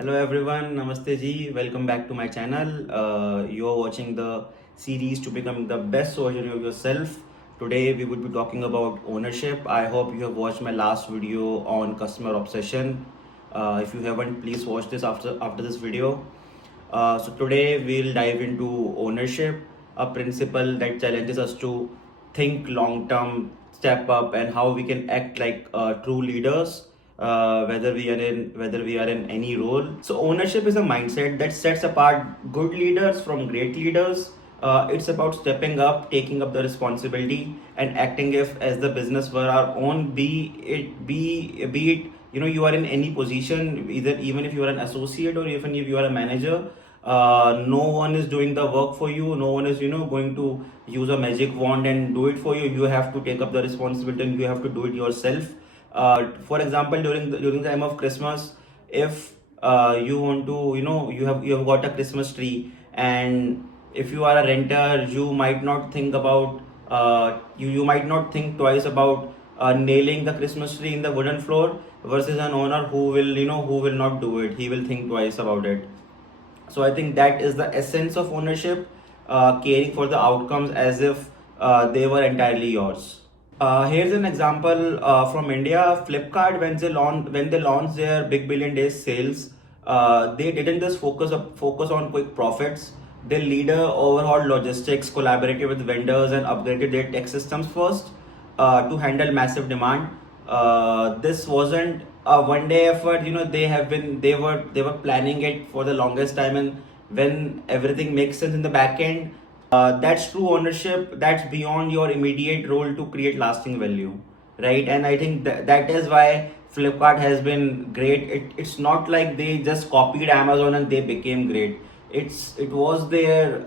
Hello everyone, Namaste ji. Welcome back to my channel. You are watching the series to become the best version of yourself. Today we would be talking about ownership. I hope you have watched my last video on customer obsession. If you haven't, please watch this after this video. So today we'll dive into ownership, a principle that challenges us to think long term, step up, and how we can act like true leaders. Whether we are in any role. So ownership is a mindset that sets apart good leaders from great leaders. It's about stepping up, taking up the responsibility, and acting if as the business were our own. Be it you are in any position, either even if you are an associate or even if you are a manager. No one is doing the work for you. No one is going to use a magic wand and do it for you. You have to take up the responsibility and you have to do it yourself. For example, during the time of Christmas, if you want to, you have got a Christmas tree, and if you are a renter, you might not think about you might not think twice about nailing the Christmas tree in the wooden floor versus an owner who will not do it. He will think twice about it. So I think that is the essence of ownership, caring for the outcomes as if they were entirely yours. Here's an example from India. Flipkart, when they launched their Big Billion Days sales, they didn't just focus on quick profits. Their leader overhauled logistics, collaborated with vendors, and upgraded their tech systems first to handle massive demand. This wasn't a one day effort. They were planning it for the longest time, and when everything makes sense in the back end, that's true ownership. That's beyond your immediate role to create lasting value, right? And I think that is why Flipkart has been great. It's not like they just copied Amazon and they became great. It was their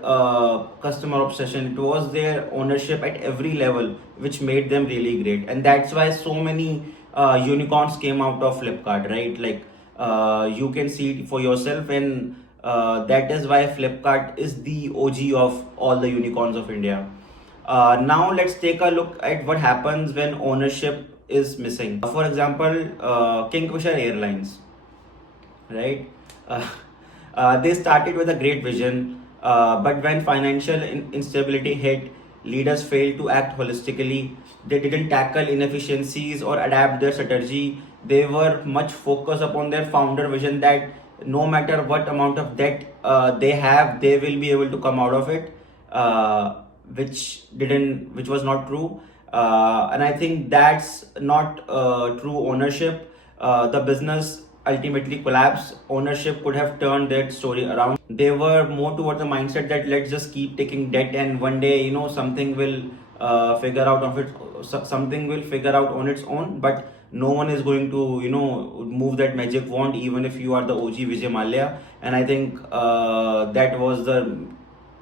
customer obsession. It was their ownership at every level which made them really great, and that's why so many unicorns came out of Flipkart, right? Like you can see it for yourself, and that is why Flipkart is the OG of all the unicorns of India. Now let's take a look at what happens when ownership is missing. For example, Kingfisher Airlines, right? Uh, they started with a great vision, but when financial instability hit, leaders failed to act holistically. They didn't tackle inefficiencies or adapt their strategy. They were much focused upon their founder vision that no matter what amount of debt they have, they will be able to come out of it, which was not true. And I think that's not true ownership. The business ultimately collapsed. Ownership could have turned that story around. They were more toward the mindset that let's just keep taking debt, and one day something will figure out of it. Something will figure out on its own, but no one is going to move that magic wand, even if you are the OG Vijay Mallya. And I think that was the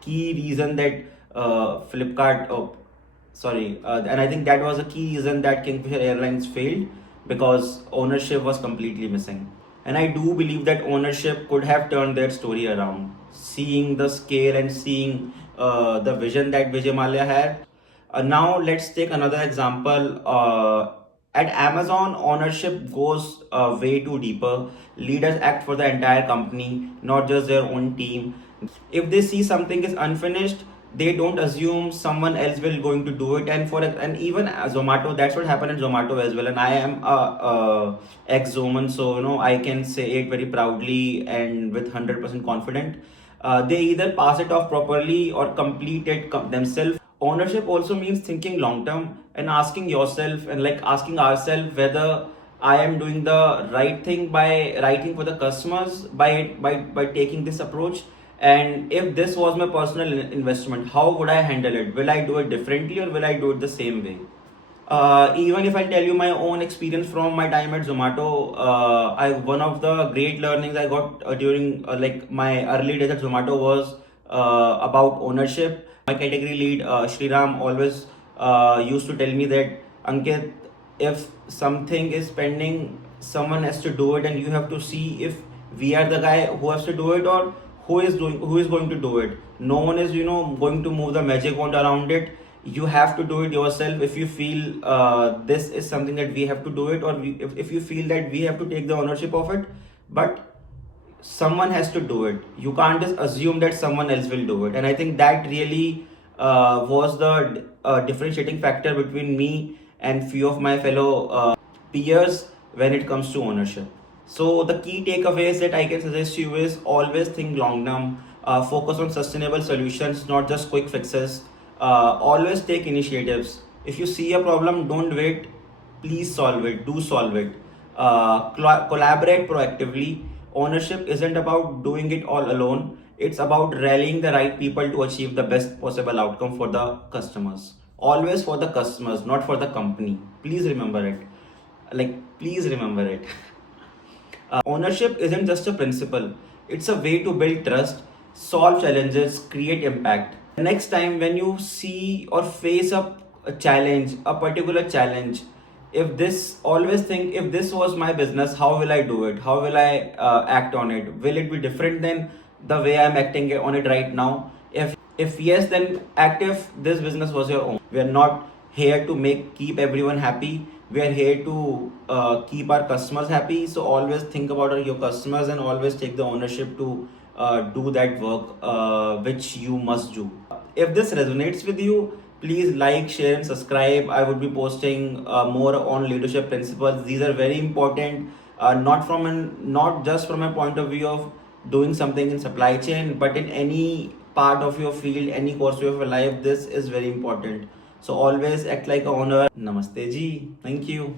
key reason that Flipkart. Oh, sorry, and I think that was a key reason that Kingfisher Airlines failed, because ownership was completely missing. And I do believe that ownership could have turned their story around. Seeing the scale and seeing the vision that Vijay Mallya had. Now let's take another example. At Amazon, ownership goes way too deeper. Leaders act for the entire company, not just their own team. If they see something is unfinished, they don't assume someone else will going to do it. And even Zomato, that's what happened at Zomato as well. And I am a ex Zoman, so I can say it very proudly and with 100% confident. They either pass it off properly or complete it themselves. Ownership also means thinking long term and asking yourself, and like asking ourselves, whether I am doing the right thing by writing for the customers by taking this approach. And if this was my personal investment, how would I handle it? Will I do it differently or will I do it the same way? Even if I tell you my own experience from my time at Zomato, I one of the great learnings I got during like my early days at Zomato was about ownership. My category lead Shriram always used to tell me that, Ankit, if something is pending, someone has to do it, and you have to see if we are the guy who has to do it, or who is going to do it. No one is going to move the magic wand around it. You have to do it yourself. If you feel this is something that we have to do it, or if you feel that we have to take the ownership of it. But someone has to do it. You can't just assume that someone else will do it. And I think that really was the differentiating factor between me and few of my fellow peers when it comes to ownership. So the key takeaways that I can suggest you is always think long term, focus on sustainable solutions, not just quick fixes. Always take initiatives. If you see a problem, don't wait. Please solve it. Do solve it. Collaborate proactively. Ownership isn't about doing it all alone. It's about rallying the right people to achieve the best possible outcome for the customers. Always for the customers, not for the company. Please remember it. Please remember it. Ownership isn't just a principle, it's a way to build trust, solve challenges, create impact. Next time when you see or face a challenge, a particular challenge, if this, always think, if this was my business, how will I do it? How will I act on it? Will it be different than the way I'm acting on it right now? If yes, then act if this business was your own. We are not here to keep everyone happy. We are here to keep our customers happy. So always think about your customers and always take the ownership to do that work which you must do. If this resonates with you, please like, share, and subscribe. I would be posting more on leadership principles. These are very important, not just from a point of view of doing something in supply chain, but in any part of your field, any course of your life. This is very important. So always act like a owner. Namaste ji. Thank you.